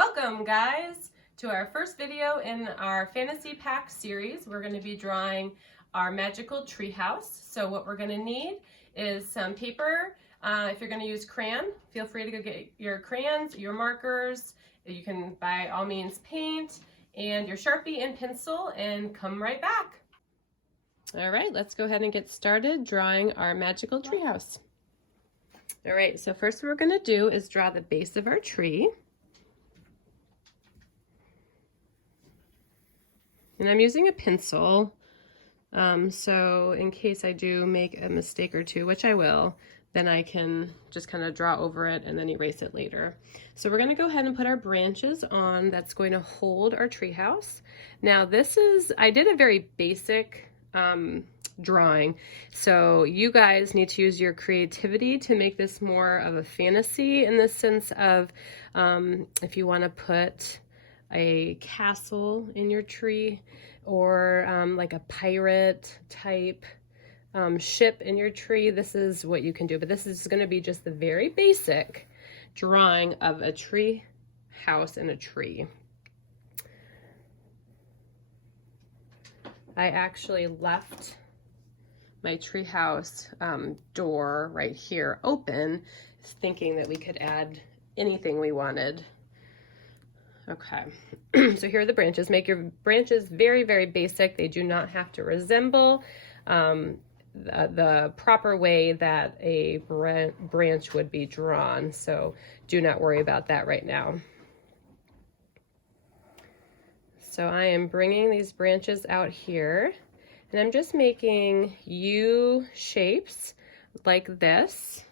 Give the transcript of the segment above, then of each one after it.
Welcome guys to our first video in our fantasy pack series. We're going to be drawing our magical treehouse. So what we're going to need is some paper. If you're going to use crayon, feel free to go get your crayons, your markers. You can by all means paint and your Sharpie and pencil and come right back. All right, let's go ahead and get started drawing our magical treehouse. All right, so first what we're going to do is draw the base of our tree. And I'm using a pencil, so in case I do make a mistake or two, which I will, then I can just kind of draw over it and then erase it later. So we're going to go ahead and put our branches on. That's going to hold our treehouse. Now this is, I did a very basic drawing, so you guys need to use your creativity to make this more of a fantasy in the sense of if you want to put a castle in your tree or like a pirate type ship in your tree, this is what you can do. But this is going to be just the very basic drawing of a tree house in a tree. I actually left my treehouse door right here open, thinking that we could add anything we wanted. Okay, so here are the branches. Make your branches very, very basic. They do not have to resemble the proper way that a branch would be drawn. So do not worry about that right now. So I am bringing these branches out here, and I'm just making U shapes like this.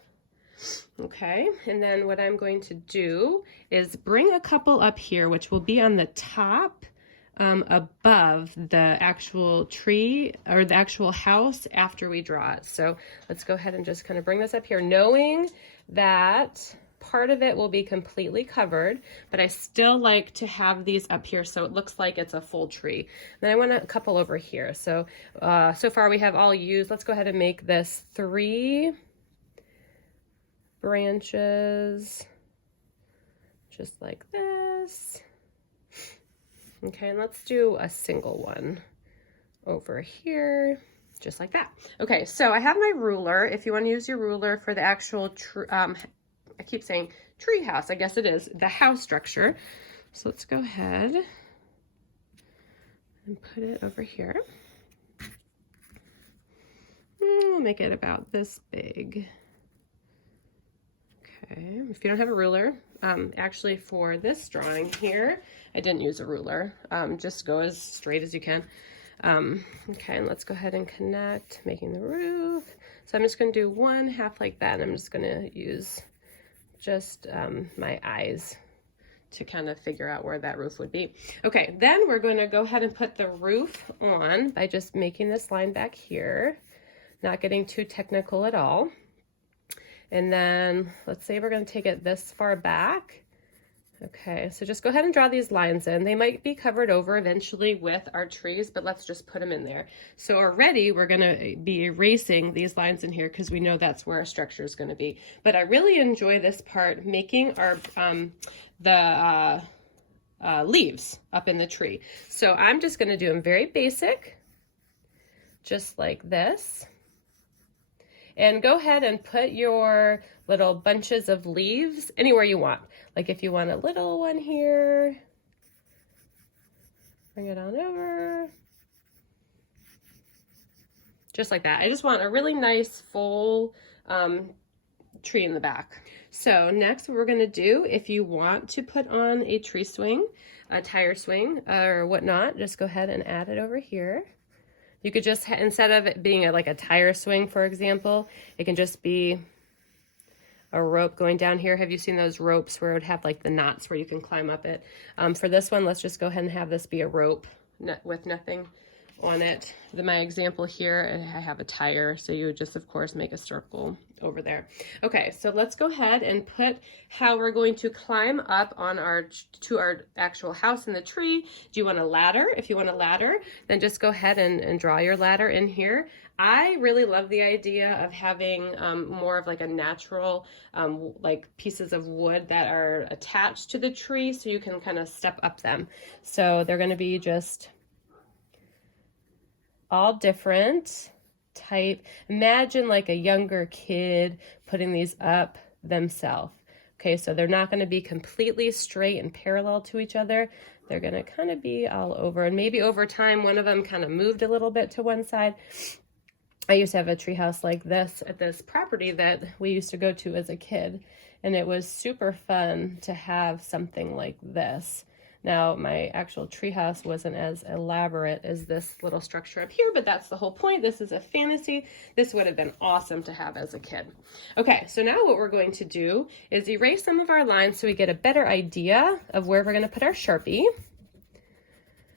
Okay, and then what I'm going to do is bring a couple up here, which will be on the top above the actual tree or the actual house after we draw it. So let's go ahead and just kind of bring this up here, knowing that part of it will be completely covered, but I still like to have these up here so it looks like it's a full tree. Then I want a couple over here. So so far we have all used. Let's go ahead and make this 3 branches just like this. Okay, and let's do a single one over here just like that. Okay, so I have my ruler. If you want to use your ruler for the actual I keep saying tree house, I guess it is the house structure. So let's go ahead and put it over here. We'll make it about this big. Okay, if you don't have a ruler, actually for this drawing here, I didn't use a ruler. Just go as straight as you can. Okay, and let's go ahead and connect, making the roof. So I'm just going to do 1/2 like that, and I'm just going to use just my eyes to kind of figure out where that roof would be. Okay, then we're going to go ahead and put the roof on by just making this line back here, not getting too technical at all. And then let's say we're going to take it this far back. Okay, so just go ahead and draw these lines in. They might be covered over eventually with our trees, but let's just put them in there. So already we're going to be erasing these lines in here because we know that's where our structure is going to be. But I really enjoy this part, making our leaves up in the tree. So I'm just going to do them very basic, just like this. And go ahead and put your little bunches of leaves anywhere you want. Like if you want a little one here, bring it on over. Just like that. I just want a really nice full tree in the back. So next what we're going to do, if you want to put on a tree swing, a tire swing or whatnot, just go ahead and add it over here. You could just, instead of it being like a tire swing, for example, it can just be a rope going down here. Have you seen those ropes where it would have like the knots where you can climb up it? For this one, let's just go ahead and have this be a rope with nothing on it. My example here, I have a tire, so you would just, of course, make a circle over there. Okay, so let's go ahead and put how we're going to climb up on to our actual house in the tree. Do you want a ladder? If you want a ladder, then just go ahead and draw your ladder in here. I really love the idea of having more of like a natural, like pieces of wood that are attached to the tree so you can kind of step up them. So they're going to be just all different type. Imagine like a younger kid putting these up themselves. Okay, so they're not going to be completely straight and parallel to each other. They're going to kind of be all over, and maybe over time one of them kind of moved a little bit to one side. I used to have a treehouse like this at this property that we used to go to as a kid, and it was super fun to have something like this. Now, my actual treehouse wasn't as elaborate as this little structure up here, but that's the whole point. This is a fantasy. This would have been awesome to have as a kid. Okay, so now what we're going to do is erase some of our lines so we get a better idea of where we're going to put our Sharpie.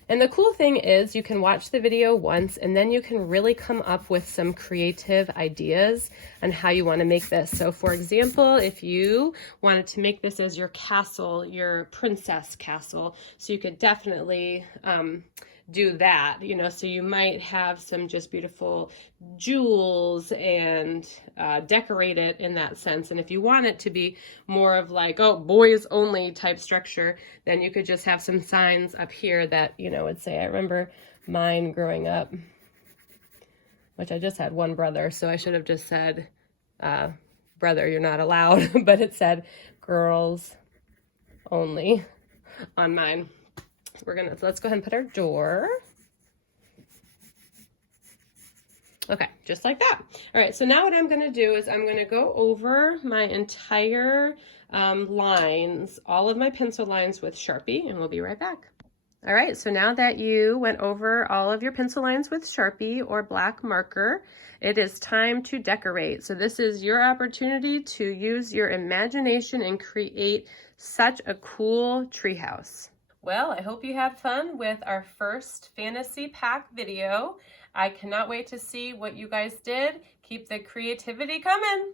And the cool thing is you can watch the video once and then you can really come up with some creative ideas on how you want to make this. So for example, if you wanted to make this as your castle, your princess castle, so you could definitely do that, you know, so you might have some just beautiful jewels and decorate it in that sense. And if you want it to be more of like, oh, boys only type structure, then you could just have some signs up here that, you know, would say, I remember mine growing up, which I just had one brother, so I should have just said, brother, you're not allowed, but it said girls only on mine. Let's go ahead and put our door. Okay, just like that. All right, so now what I'm going to do is I'm going to go over my entire lines, all of my pencil lines with Sharpie, and we'll be right back. All right, so now that you went over all of your pencil lines with Sharpie or black marker, it is time to decorate. So this is your opportunity to use your imagination and create such a cool treehouse. Well, I hope you had fun with our first fantasy pack video. I cannot wait to see what you guys did. Keep the creativity coming.